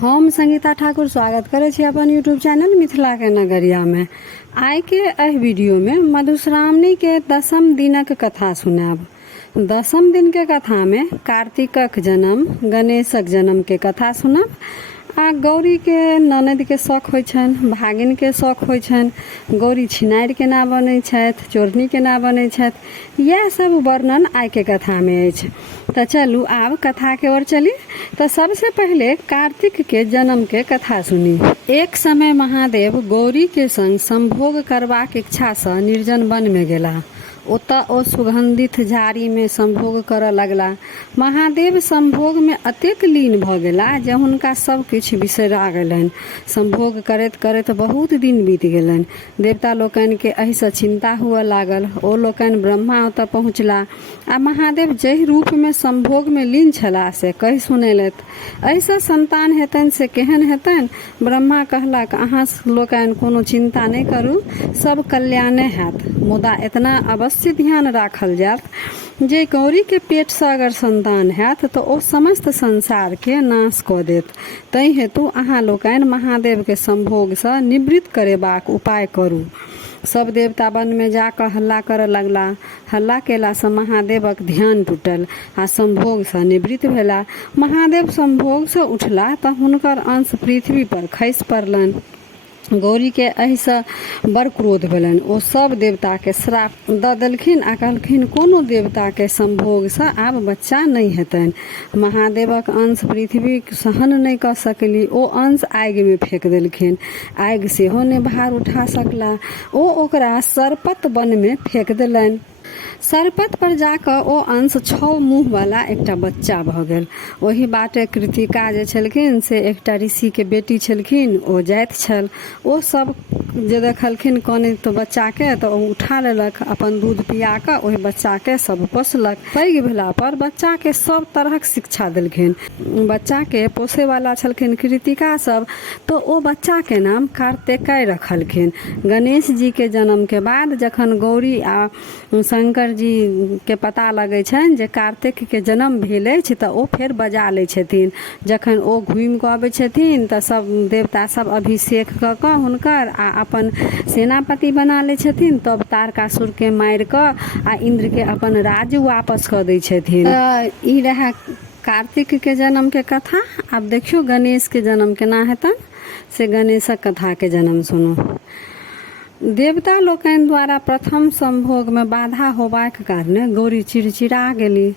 हम संगीता ठाकुर स्वागत करे छी अपन यूट्यूब चैनल मिथिला के नगरिया में। आइ के एह वीडियो में मधुश्रावणी के 10म दिनक कथा सुनाब। 10म दिन के कथा में कार्तिकक जन्म, गणेशक जन्म के कथा सुनब आ गौरी के ननद के शौक होइ छन, भागिन के शौक होइ छन, गौरी छिनार केना बनै छथि, चोरनी केना बनै छथि, यह सब वर्णन आइ के कथा में अछि। तो चलू आब कथा के ओर चली। तो सबसे पहले कार्तिक के जन्म के कथा सुनी। एक समय महादेव गौरी के संग संभोग करबाक इच्छा से निर्जन वन में गेला। ओतऽ ओ सुगंधित झाड़ी में संभोग करऽ लगला। महादेव संभोग में अतेक लीन भऽ गेला जे हुनका सब किछु बिसरा गेलनि। संभोग करैत करैत बहुत दिन बीत गेलनि। देवता लोकनि के एहि से चिंता हुअ लागल। ओ लोकनि ब्रह्मा ओतऽ पहुँचला आ महादेव जहि रूप में संभोग में लीन छला से कहि सुनेलथि। एहिसँ संतान हेतनि से केहन हेतनि? ब्रह्मा कहलक, अहाँ लोकनि कोनो चिंता नहि करू, सब कल्याणे हैत। मुदा एतना अवश्य ध्यान राखल जायत जे गौरी के पेट से अगर संतान हैत तो ओ समस्त संसार के नाश कऽ देत। तै हेतु अहाँ लोकनि महादेव के संभोग से निवृत्त करेबाक उपाय करू। सब देवता वन में जाकर हल्ला करऽ लगला। हल्ला केला से महादेवक ध्यान टूटल आ संभोग से निवृत्त भेला। महादेव संभोग से उठला तऽ हुनकर अंश पृथ्वी पर खसि पड़लनि। गौरी के एहि से बड़ क्रोध भेलनि। ओ सब देवता के श्राप दऽ देलखिन आ कहलखिन कोनो देवता के संभोग से आब बच्चा नहीं हेतनि। महादेवक अंश पृथ्वी सहन नहीं कऽ सकली। ओ अंश आगि में फेंक देलखिन। आगि सेहो नहि भार उठा सकला। ओ ओकरा सरपत वन में फेंक देलनि। सरपत पर जाकर ओ अंश 6 मुँह वाला एकटा बच्चा भऽ गेल। ओही बाटे कृतिका जे छलखिन से एकटा ऋषि के बेटी छलखिन। ओ जाइत छल। ओ सब जे देखलखिन कने तो बच्चा के तो ओ उठा लेलक, अपन दूध पिया कऽ ओहि बच्चा के सब पोसलक। पैघ भेला पर बच्चा के सब तरहक शिक्षा देलखिन। बच्चा के पोसे वाला छलखिन कृतिका सब, तो ओ बच्चा के नाम कार्तिकेय रखलखिन। गणेश जी के जन्म के बाद जखन गौरी आ शंकर जी के पता लगे छनि जे कार्तिक के जन्म भेल अछि तऽ ओ फेर बजा लै छथिन। जखन ओ घुमि कऽ अबै छथिन तऽ सब देवता सब अभिषेक कऽ कऽ हुनकर आ अपन सेनापति बना लै छथिन। तब तारकासुर के मारि कऽ आ इंद्र के अपन राज्य वापस कऽ दै छथिन। ई रहा कार्तिक के जन्म के कथा। आब देखियो गणेश के जन्म केना हेतनि से गणेशक कथा के जन्म सुनू। देवता लोकनि द्वारा प्रथम संभोग में बाधा होबाक कारणे गौरी चिड़चिड़ा गेली।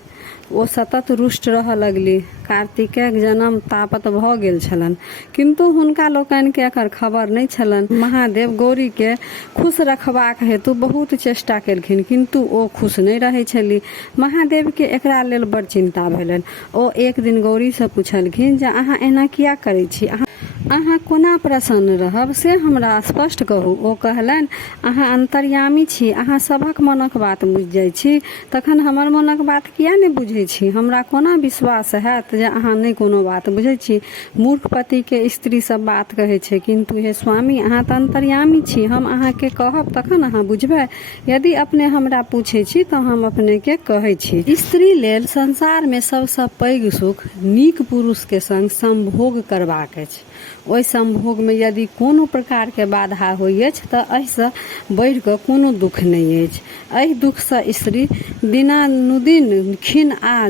ओ सतत रुष्ट रहऽ लगली। कार्तिकेय जन्म तापत भऽ गेल छलनि, किंतु हुनका लोकनि के एकर खबर नहि छलनि। महादेव गौरी के खुश रखबाक हेतु बहुत चेष्टा केलखिन, किंतु ओ खुश नहि रहै छली। महादेव के एकरा लेल बड़ चिंता भेलनि। ओ एक दिन गौरी से पूछलखिन जे अहाँ एना किया करै छी? अहाँ कोना प्रसन्न रहब से हमरा स्पष्ट कहू। ओ कहलनि, अहाँ अंतर्यामी छी, अहाँ सभक मनक बात बुझि जाइ छी, तखन हमर मनक बात किया नहि बुझै छी? हमरा कोना विश्वास हैत जे अहाँ नहि कोनो बात बुझै छी? मूर्ख पति के स्त्री सब बात कहै छै, किंतु हे स्वामी अहाँ तऽ अंतर्यामी छी, हम अहाँके कहब तखन अहाँ बुझबै। यदि अपने हमरा पूछै छी तऽ हम अपने के कहै छी। स्त्री लेल संसार में सबसँ पैघ सुख नीक पुरुष के संग संभोग करबाक अछि। ओहि संभोग में यदि कोनो प्रकार के बाधा होइ अछि तऽ एहिसँ बढ़ि कऽ कोनो दुख नहि अछि। एहि दुख से स्त्री दिनानुदिन खिन्न आ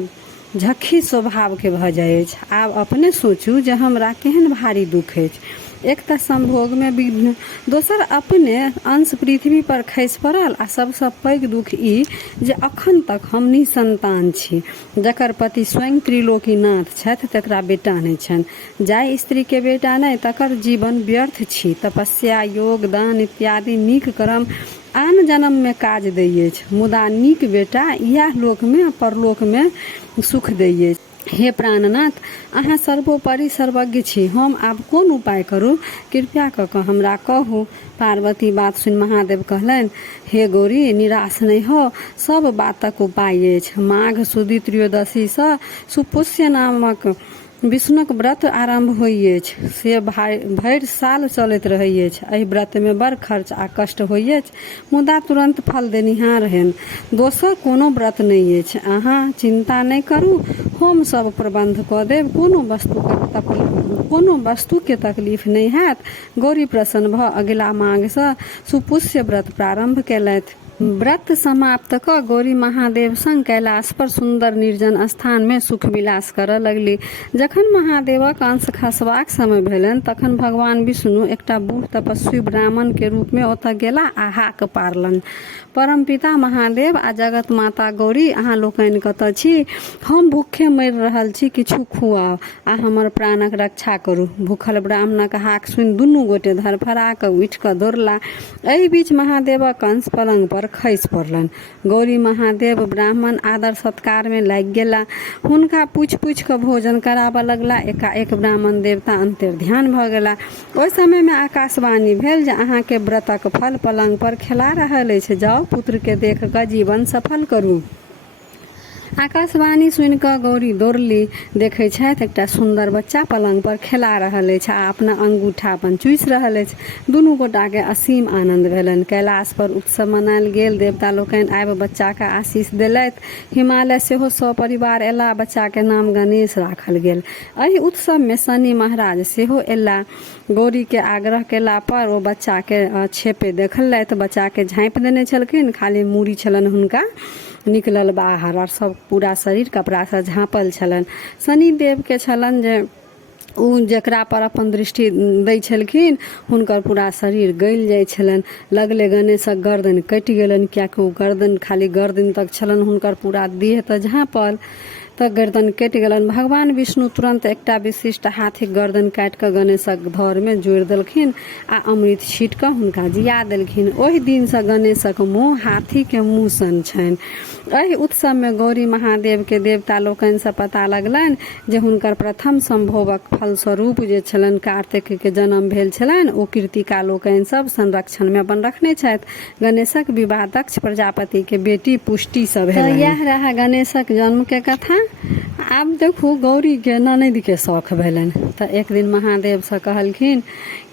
झक्खी स्वभाव के भऽ जाइ अछि। आब अपने सोचू जे हमरा केहन भारी दुख अछि। एक तऽ संभोग में विघ्न, दोसर अपने अंश पृथ्वी पर खसि पड़ल आ सबसँ पैघ दुख ई जे अखन तक हम निसंतान छी। जकर पति स्वयं त्रिलोकीनाथ छथि तकरा बेटा नहि छनि। जाहि स्त्री के बेटा नहि तकर जीवन व्यर्थ छी। तपस्या, योग, दान इत्यादि नीक कर्म आन जन्म में काज दै अछि, मुदा नीक बेटा इएह लोक में परलोक में सुख दै अछि। हे प्राणनाथ, अहाँ सर्वोपरि सर्वज्ञ छी। हम आब कोन उपाय करू? कृपया कऽ कऽ हमरा कहू। पार्वती बात सुनि महादेव कहलनि, हे गौरी निराश नहीं हो, सब बातक उपाय अछि। माघ सुदी त्रयोदशी से सुपुष्य नामक विष्णुक व्रत आरंभ होइ अछि से भरि साल चलैत रहै अछि। एहि व्रत में बड़ खर्च आ कष्ट होइ अछि, मुदा तुरंत फल देनिहार हन। दोसर कोनो व्रत नहि अछि। अहाँ चिंता नहि करू, हम सब प्रबंध कऽ देब। कोनो वस्तु के तकलीफ नहीं हैत। गौरी प्रसन्न भऽ अगिला माघ सँ सुपुष्य व्रत प्रारंभ केलथि। व्रत समाप्त कऽ गौरी महादेव संग कैलाश पर सुंदर निर्जन स्थान में सुख विलास करऽ लगली। जखन महादेवक अंश खसबाक समय भेलनि तखन भगवान विष्णु एकटा बूढ़ तपस्वी ब्राह्मण के रूप में ओतऽ गेला आ हाक पारलनि, परमपिता महादेव आ जगत माता गौरी, अहाँ लोकनि कतऽ छी? हम भूखे मरि रहल छी, किछु खुआउ आ हमर प्राणक रक्षा करू। भूखल ब्राह्मणक हाक सुनि दुनू गोटे धरफरा कऽ उठि कऽ दौड़ला। एहि बीच महादेवक अंश पलंग पर खसि पड़लनि। गौरी महादेव ब्राह्मण आदर सत्कार में लागि गेला, हुनका पूछि पूछि कऽ भोजन कराबऽ लगला। एकाएक ब्राह्मण देवता अंतर्ध्यान भऽ गेला। ओहि समय में आकाशवाणी भेल जे अहाँ के व्रतक फल पलंग पर खेला रहल अछि, जाउ पुत्र के देख कऽ जीवन सफल करू। आकाशवाणी सुनि कऽ गौरी दौड़ली। देखै छथि एकटा सुंदर बच्चा पलंग पर खेला रहल अछि आ अपना अंगूठा अपन चूसि रहल अछि। दुनू गोटा के असीम आनंद भेलनि। कैलाश पर उत्सव मनायल गेल। देवता लोकनि आबि बच्चा के आशीष देलथि। हिमालय सेहो सपरिवार एला। बच्चा के नाम गणेश राखल गेल। एहि उत्सव में शनि महाराज सेहो एला। गौरी के आग्रह केला पर ओ बच्चा के छेपे देखलथि। बच्चा के झाँपि देने छलखिन, खाली मूड़ी छलनि हुनका निकलल बाहर, और सब पूरा शरीर कपड़ा से झाँपल छलनि। शनि देव के छलनि जे उ जेकरा पर अपन दृष्टि दै छलखिन हुनकर पूरा शरीर गलि जाइ छलनि। लगले गणेशक गर्दन कटि गेलनि, कियाकि ओ गर्दन खाली गर्दन तक छलनि, हुनकर पूरा देह तऽ झाँपल, तऽ गर्दन कटि गेलनि। भगवान विष्णु तुरंत एकटा विशिष्ट हाथीक गर्दन काटि कऽ गणेशक धड़ में जोड़ि देलखिन आ अमृत छीट कऽ हुनका जिया देलखिन। ओहि दिन सँ गणेशक मुँह हाथी के मुँह सन छनि। एहि उत्सव में गौरी महादेव के देवता लोकनि सँ पता लगलनि जे हुनकर प्रथम संभोगक फलस्वरूप जे छलनि कार्तिक के जन्म भेल छलनि, ओ कृतिका लोकनि सब संरक्षण में अपन रखने छथि। गणेशक विवाह दक्ष प्रजापति के बेटी पुष्टि सँ भेलनि। यह रहा गणेशक जन्म के कथा। आब देखू गौरी के ननद के शौख भेलनि, तऽ एक दिन महादेव सँ कहलखिन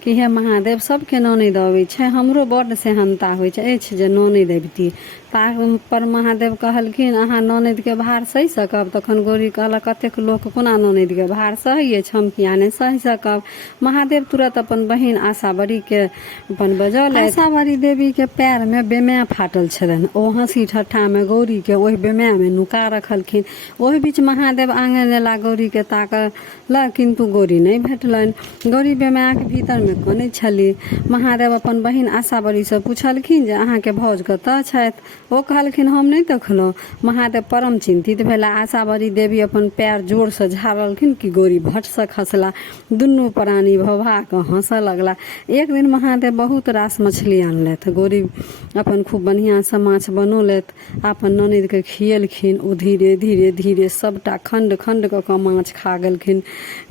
कि हे महादेव, सबके ननद अबै छै, हमरो बड्ड सेहनता होइ छै अछि जे ननद अबिती। पर महादेव कहलखिन अहाँ ननद के भार सहि सकब? तखन गौरी कहलक कतेक लोक कोना ननद के भार सहै अछि, हम किया नहि सहि सकब। महादेव तुरंत अपन बहिन आशाबरी के अपन बजौलथि। आशाबरी देवी के पैर में बेमाय फाटल छलनि। ओ हंसी ठट्ठा में गौरी के ओहि बेमाय में नुका रखलखिन। ओहि बीच महादेव आंगन एला, गौरी के ताकला, किंतु गौरी नहीं भेटलनि। गौरी बेमाय के भीतर में कनै छली। महादेव अपन बहिन आशाबरी सँ पूछलखिन जे अहाँ के भौज कतऽ छथि? ओ कहलखिन हम नहीं देखलहुँ। महादेव परम चिंतित भेला। आशाबरी देवी अपन पैर जोर सँ झाड़लखिन कि गौरी भट सँ खसला। दुनू प्राणी भौभा कऽ हंसऽ लगला। एक दिन महादेव बहुत रास मछली आनलथि। गौरी अपन खूब बढ़िया सँ माछ बनौलथि, अपन ननद के खिएलखिन। ओ धीरे धीरे धीरे सबटा खंड खंड कऽ कऽ माछ खा गेलखिन।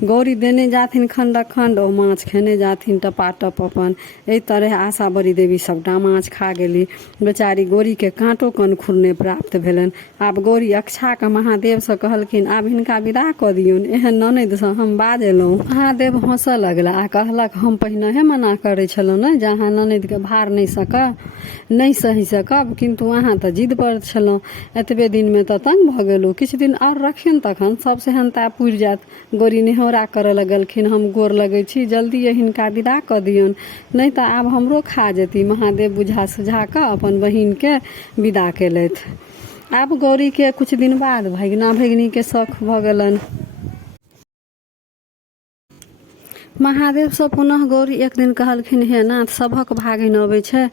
गौरी देने जाथिन खंडक खंड, ओ माछ खेने जाथिन टपाटप अपन। एहि तरह आशाबरी देवी सबटा माछ खा गेली। बेचारी गौरी के कांटो कन खुरने प्राप्त भेलनि। आब गौरी अक्षा के महादेव सँ कहलखिन आब हिनका विदा कऽ दियौन, एहन ननद सँ हम बाजलहुँ। महादेव हंसऽ लगला आ कहलक हम पहिनहे मना करै छलहुँ ने जे अहाँ ननद के भार नहीं सहि सकब, किंतु अहाँ तऽ जिद पर छलहुँ। एतबे दिन में तऽ तंग भऽ गेलहुँ, किछु दिन और रखियौन, तखन सब सेहनता पुरि जायत। गौरी नेहोरा करऽ लगलखिन हम गोर लगै छी, जल्दी हिनका विदा कऽ दियौन, नहीं तऽ आब हमरो खा जेती। महादेव बुझा सुझा कऽ अपन बहिन के विदा केलथि। आब गौरी के कुछ दिन बाद भगिना भगिनी के शौक भऽ गेलनि। महादेव सँ पुनः गौरी एक दिन कहलखिन हे नाथ, सभक भागिन अबै छै,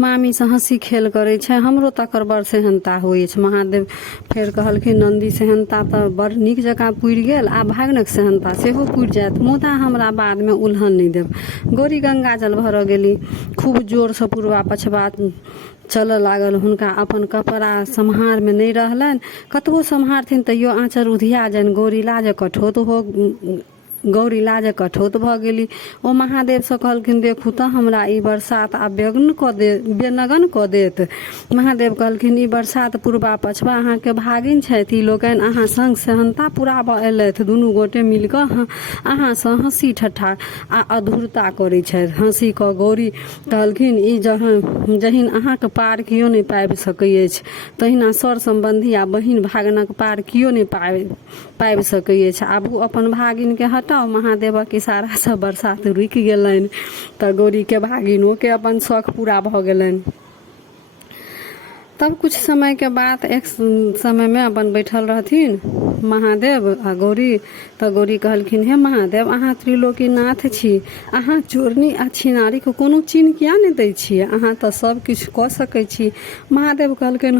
मामी सँ हंसी खेल करै छै, हमरो तकर बड़ सेहनता होइ छै। महादेव फेर कहलखिन नंदी सेहनता तऽ बड़ नीक जकाँ पुरि गेल, आ भागिनक सेहनता सेहो पुरि जायत, मुदा हमरा बाद में उल्हन नहीं देब। गौरी गंगा जल भरऽ गेली। खूब जोर सँ पूर्वा पछवा चलऽ लागल। हुनका अपन कपड़ा सम्हार में नहीं रहलनि। कतबो सम्हारथिन तैयो आँचर उधिया जनि। गौरी लाज कठोत हो गौरी लाजे कठौत भऽ गेली। ओ महादेव से कहलखिन देखू तऽ हमरा ई बरसात आब बेनगन कऽ देत। महादेव कहलखिन ई बरसात पूर्वा पछवा अहाँके भागिन छथि, ई लोकनि अहाँ संग सेहनता पुराबऽ अयलथि। दुनू गोटे मिलकऽ अहाँसँ हँसी ठट्ठा आ अधूरता करै छथि। हँसी कऽ गौरी कहलखिन ई जहिन अहाँके पार कियो नहि पाबि सकै अछि, तहिना सर सम्बन्धी आ बहिन भागनक पार कियो नहि पाबि सकै अछि। आबू अपन भागिनके हटाउ। महादेवक इशारा से बरसात रुकि गेलनि तऽ गौरीके भागिनोके अपन शौक पूरा भऽ गेलनि। तब कुछ समय के बाद एक समय में अपन बैठल रहथिन महादेव आ गौरी। तऽ गौरी कहलखिन हे महादेव अहाँ त्रिलोकीनाथ छी, अहाँ चोरनी आ छिनारीके कोनो चिन्ह किया नहि दै छियै? अहाँ तऽ सब किछु कऽ सकै छी। महादेव कहलखिन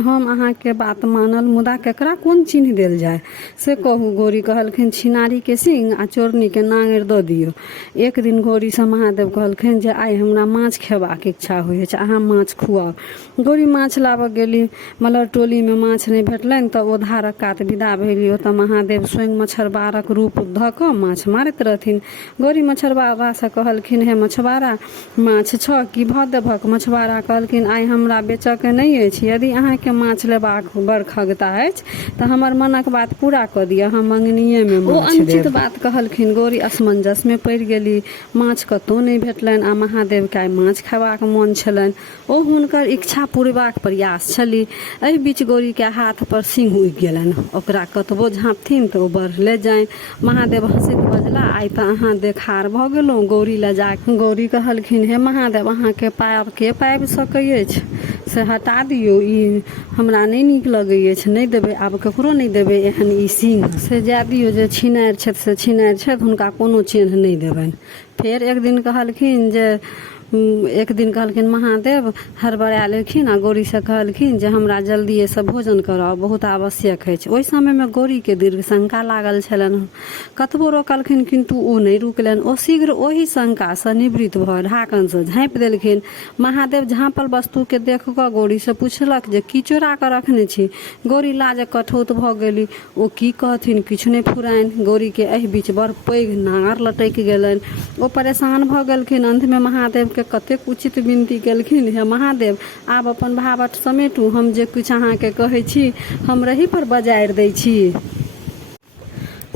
हम अहाँके बात मानल, मुदा केकरा कोन चिन्ह देल जाय से कहू। गौरी कहलखिन छिनारी के सिंह आ चोरनी के नांगर दऽ दियौ। एक दिन गौरी से महादेव कहलखिन जे आइ हमरा माछ खेबाक इच्छा होइ छै, अहाँ माछ खुआउ। गौरी माछ लाबऽ गेली, मलर टोली में माछ नहीं भेटलनि तऽ ओ धारक कात विदा भेली। ओतऽ महादेव स्वयं मछरबारक रूप धऽ कऽ माछ मारैत रहथिन। गौरी मछरबारा से कहलखिन हे मछबारा माछ छ कि भऽ देबहक? मछबारा कहलखिन आइ हमरा बेचऽ नहीं अछि, यदि अहाँके माछ लेबाक बड़ खगता अछि तऽ हमर मनक बात पूरा कऽ दिअ, हम मंगनिये में माछ देब। ओ अनुचित बात कहलखिन। गौरी असमंजस में पड़ि गेली। माछ कतौ नहीं भेटलनि आ महादेव के माछ खेबाक मोन छलनि। ओ हुनकर इच्छा पूरबाक प्रयास छली। एहि बीच गौरी के हाथ पर सिंह उगि गेलनि। ओकरा कतबो झाँपथिन तऽ ओ बढ़ले जाए। महादेव हंसैत बजला आइ तऽ अहाँ देखार भऽ गेलहुँ। गौरी लजा गौरी कहलखिन हे महादेव अहाँके पार के पाबि सकै अछि से हटा दियौ, ई हमरा नहीं नीक लगै अछि, नहीं देबै, आब ककरो नहीं देबै एहन ई सिंह। से जाय दियौ, जे छिनारि छथि से छिनारि छथि, हुनका कोनो चिन्ह नहीं देबनि। फेर एक दिन कहलखिन महादेव हड़बड़ायल एलखिन आ गौरी से कहलखिन जे हमरा जल्दिए से भोजन कराउ, बहुत आवश्यक अछि। ओहि समय में गौरी के दीर्घ शंका लागल छलनि। कतबो रोकलखिन किंतु ओ नहीं रुकलनि। ओ शीघ्र ओहि शंका से निवृत्त भऽ ढाकन से झाँपि देलखिन। महादेव झाँपल वस्तु के देख कऽ गौरी से पूछलक जे की चोरा कऽ रखने छी? गौरी लाज कठौत भऽ गेली। ओ की कहथिन किछु नहीं फुरानि। गौरी के एहि बीच बड़ पैघ नांगर लटकि गेलनि। ओ परेशान भऽ गेलखिन। अंत में महादेव के कतेक उचित विनती केलखिन हे महादेव आब अपन भावट समेटू, हम जे किछु अहाँके कहै छी हम रही पर बजारि दै छी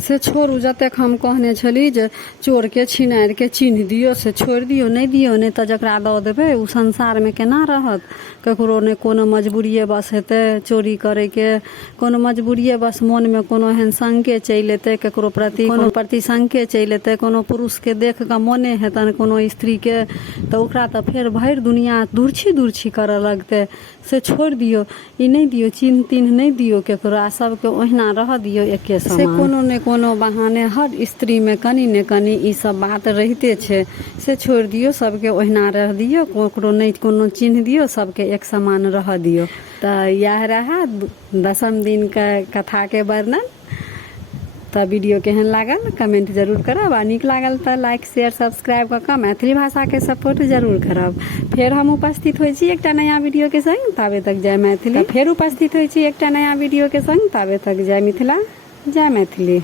से छोड़ू। जतेक हम कहने छली जे चोर के छिनारि के चिन्ह दियौ से छोड़ि दियौ, नहीं दियौ, नहीं तऽ जकरा दऽ देबै उ संसार में केना रहत? ककरो ने कोनो मजबूरिये बस हेतै चोरी करे के, कोनो मजबूरिये बस मन में कोनो एहन शंके चलि एतै, ककरो प्रति शंके चलि एतै, कोनो पुरुष के देख कऽ मोने हेतनि कोनो स्त्री के, तऽ ओकरा तऽ फेर भरि दुनिया दूरछी करऽ लगतै। से छोड़ि दियौ, ई नहीं दियौ, चिन्ह तिन्ह नहीं दियौ केकरो, सबके ओहिना रह दियौ एके समान। से कोनो ने कोनो बहाने हर स्त्री में कनी ने कनी ई सब बात रहिते छै। से छोड़ि दियौ, सबके ओहिना रह दियौ, ककरो नहीं कोनो चिन्ह दियौ, सबके एक समान रह दियौ। तऽ यह रहा 10म दिन का कथा के वर्णन। तऽ वीडियो केहन लागल कमेंट जरूर करब, आ नीक लागल तऽ लाइक शेयर सब्सक्राइब कऽ कऽ मैथिली भाषा के सपोर्ट जरूर करब। फेर हम उपस्थित होइ छी एकटा नया वीडियो के संग, ताबे तक जय मैथिली। फेर उपस्थित होइ छी एकटा नया वीडियो के संग, ताबे तक जय मिथिला, जय मैथिली।